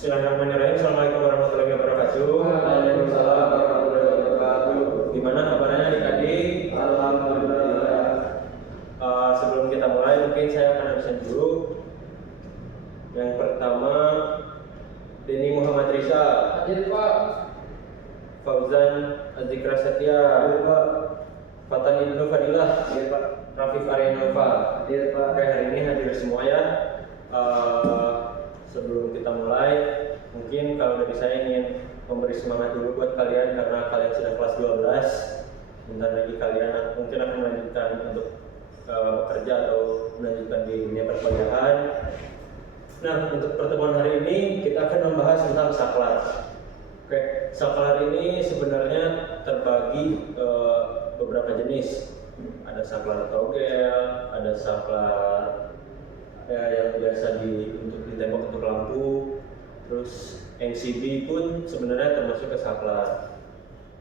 Bismillahirrahmanirrahim. Assalamualaikum warahmatullahi wabarakatuh. Waalaikumsalam warahmatullahi wabarakatuh. Gimana kabarnya adik-adik? Alhamdulillah. Sebelum kita mulai mungkin saya akan absen dulu. Yang pertama Denny Muhammad Risa, Hadir Pak. Fauzan Azikra Satya, Hadir Pak. Fatan Ibnu Fadilah, Hadir Pak. Rafif Aryanova. Hadir Pak. Oke, hari ini hadir semua ya. Sebelum kita mulai, mungkin kalau dari saya ingin memberi semangat dulu buat kalian karena kalian sudah kelas 12. Bentar lagi kalian mungkin akan melanjutkan untuk bekerja atau melanjutkan di dunia perkuliahan. Nah, untuk pertemuan hari ini kita akan membahas tentang saklar. Oke, saklar ini sebenarnya terbagi beberapa jenis. Ada saklar togel, ada saklar yang biasa untuk ditembak untuk lampu. Terus NCB pun sebenarnya termasuk ke saklar.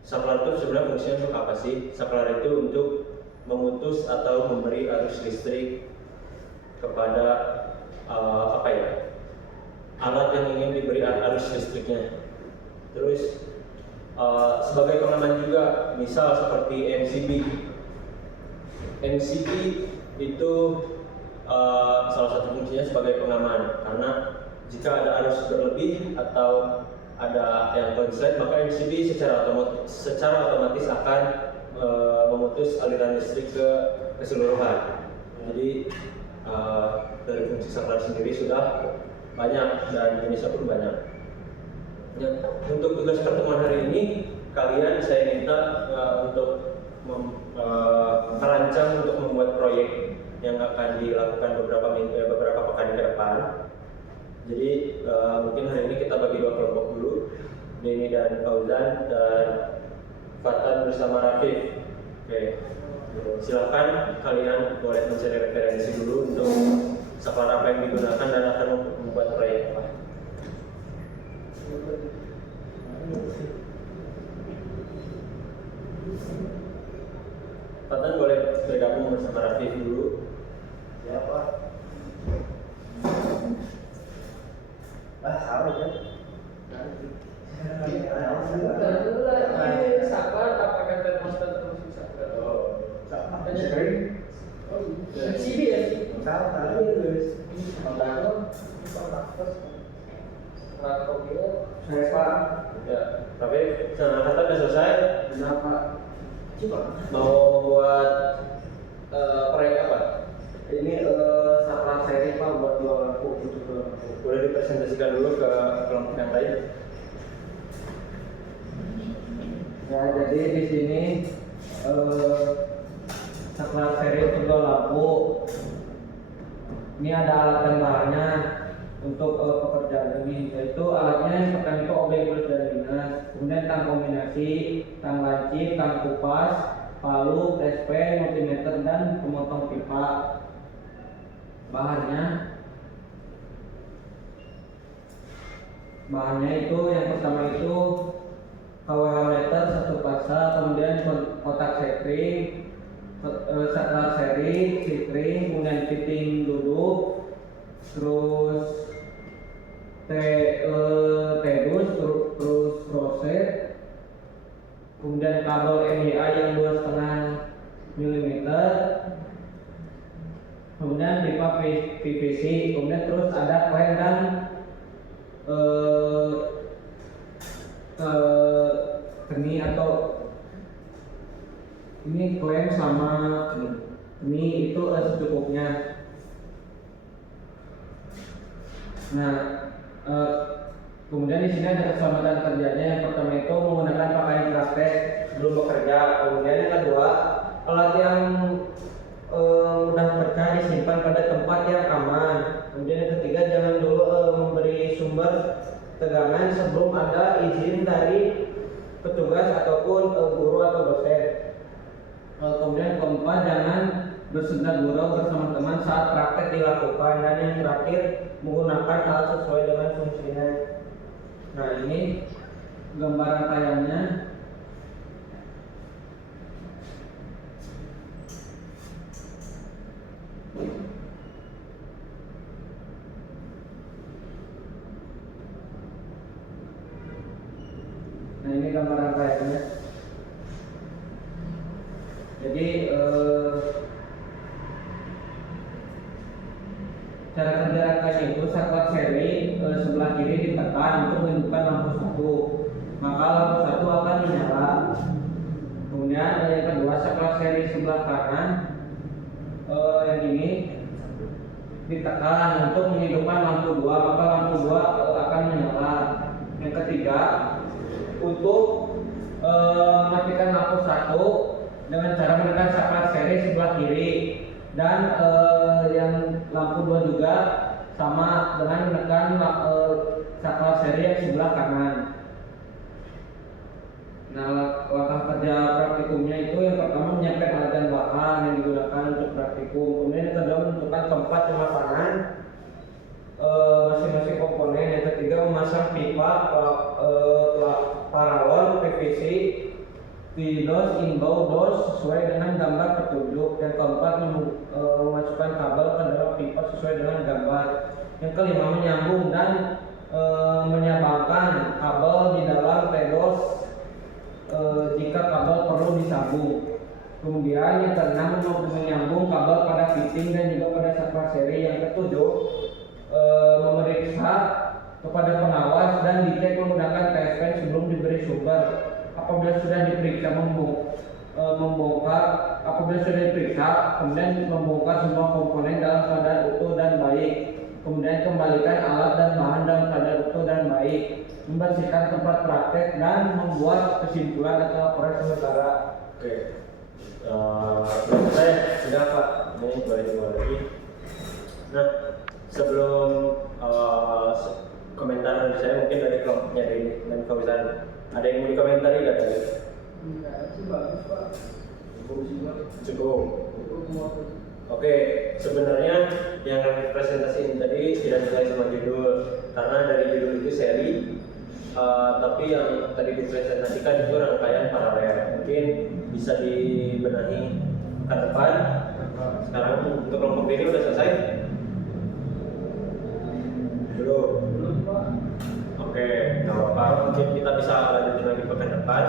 Saklar itu sebenarnya fungsinya untuk apa sih? Saklar itu untuk memutus atau memberi arus listrik kepada alat yang ingin diberi arus listriknya. Terus sebagai pengaman juga, misal seperti MCB. MCB itu salah satu fungsinya sebagai pengaman, karena jika ada arus berlebih atau ada yang konslet, maka MCB secara otomatis akan memutus aliran listrik ke keseluruhan. Jadi dari fungsi saklar sendiri sudah banyak dan jenisnya pun banyak. Ya, untuk tugas pertemuan hari ini, kalian saya minta untuk merancang untuk membuat proyek yang akan dilakukan beberapa pekan ke depan. Jadi mungkin hari ini kita bagi dua kelompok dulu, Denny dan Fauzan dan Fatan bersama Rafif. Oke, silakan kalian boleh mencari referensi dulu untuk saklar apa yang digunakan dan akan membuat proyek apa. Fatan boleh bergabung bersama Rafif dulu. Ya Pak. Salah ya. Saklar apakah termostat terus saklar? Saklar. MCB ya? Salah. Saya Pak. Ya, Rafif, Fatan sudah selesai. Kenapa? Coba. Mau membuat proyek apa? Ini saklar seri Pak buat dua lampu. Boleh dipresentasikan dulu ke kelompok yang lain. Ya, jadi di sini saklar seri untuk dua lampu. Ini ada alat dan bahannya untuk pekerjaan ini, yaitu alatnya yang pertama itu obeng plus dan minus, kemudian tang kombinasi, tang lancip, tang kupas, palu, TSP, multimeter dan pemotong pipa. Bahannya itu yang pertama itu KWH meter satu pasang, kemudian kotak setring, saklar seri, setring, kemudian fitting duduk, terus terus roset, kemudian kabel MIA yang 2,5 mm, kemudian pipa PVC, kemudian terus ada klem dan keni atau ini klem sama ini itu secukupnya. Nah, kemudian di sini ada keselamatan kerjanya. Yang pertama itu menggunakan pakaian praktek sebelum bekerja. Kemudian yang kedua, alat yang mudah pecah disimpan pada tempat yang aman. Kemudian yang ketiga, jangan dulu memberi sumber tegangan sebelum ada izin dari petugas ataupun guru atau dosen. Kemudian keempat, jangan bersedang gurau bersama teman saat praktek dilakukan. Dan yang terakhir, menggunakan alat sesuai dengan fungsinya. Nah, ini gambaran tayangnya. Nah ini gambar rangkaiannya. Jadi cara kerja rangkaian itu saklar seri sebelah kiri ditekan untuk menunjukkan lampu satu, maka lampu satu akan menyala. Kemudian yang kedua saklar seri sebelah kanan yang ini ditekan untuk menghidupkan lampu 2, maka lampu 2 akan menyala. Yang ketiga untuk mematikan lampu 1 dengan cara menekan saklar seri sebelah kiri, dan yang lampu 2 juga sama dengan menekan saklar seri yang sebelah kanan. Nah, langkah kerja praktikumnya itu yang pertama menyiapkan alat dan bahan yang digunakan untuk praktikum. Kemudian yang kedua menentukan tempat pemasangan masing-masing komponen. Yang ketiga memasang pipa paralon PVC di dos inbound dos sesuai dengan gambar petunjuk. Yang keempat memasukkan kabel ke dalam pipa sesuai dengan gambar. Yang kelima menyambung dan menyambangkan kabel di dalam pedos jika kabel perlu disambung. Kemudian yang keenam menyambung kabel pada fitting dan juga pada saklar seri. Yang ketujuh memeriksa kepada pengawas dan dicek menggunakan test pen sebelum diberi sumber. Apabila sudah diperiksa kemudian membongkar semua komponen dalam keadaan utuh dan baik. Kemudian kembalikan alat dan bahan dalam keadaan utuh dan baik, membersihkan tempat praktek dan membuat kesimpulan atau laporan sementara. Oke. Saya sudah Pak, ini boleh dimulai lagi. Nah, sebelum komentar dari saya mungkin dari kelompoknya dan Fauzan, ada yang mau dikomentari nggak dari? Enggak sih, bagus Pak. Cukup. Oke, sebenarnya yang kami presentasiin tadi tidak sesuai sama judul, karena dari judul itu seri, tapi yang tadi dipresentasikan itu rangkaian paralel. Mungkin bisa dibenahi ke depan. Sekarang untuk kelompok ini udah selesai? Belum. Pak. Oke, nggak apa-apa. Mungkin kita bisa lanjutin lagi pekan depan.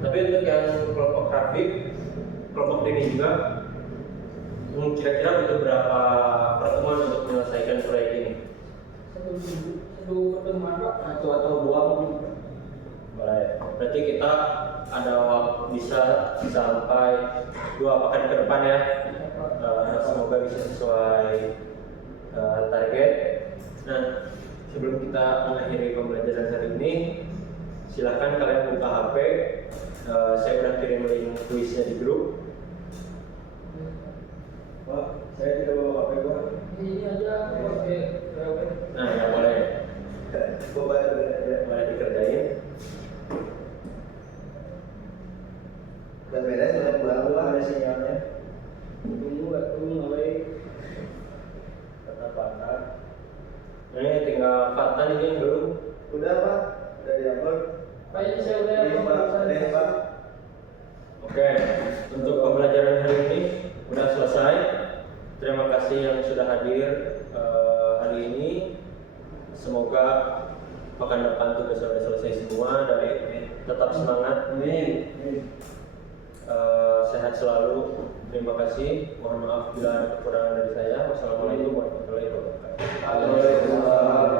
Tapi untuk yang kelompok grafik, kelompok ini juga kira-kira butuh berapa pertemuan untuk menyelesaikan proyek ini? Satu pertemuan Pak. Satu atau dua mungkin. Boleh. Berarti kita ada waktu bisa sampai 2 pekan ke depan ya. Semoga bisa sesuai target. Nah, sebelum kita mengakhiri pembelajaran hari ini, silakan kalian buka HP. Saya udah kirim link kuisnya di grup. Pak, saya tidak bawa HP Pak. Ini aja pakai Nah, ya boleh. Boleh dikerjain. Udah beres, udah pulang dulu ada sinyalnya. tunggu mulai. Kata Fatan. Ini tinggal Fatan ini yang belum. Udah Pak, udah diupload. Pak ini saya udah Ini Pak, ini Pak. Oke, untuk pembelajaran hari ini sudah selesai. Terima kasih yang sudah hadir hari ini. Semoga pekan depan sudah selesai semua. Dan tetap semangat. Amin. Sehat selalu. Terima kasih. Mohon maaf bila ada kekurangan dari saya. Wassalamualaikum warahmatullahi wabarakatuh. Waalaikumsalam.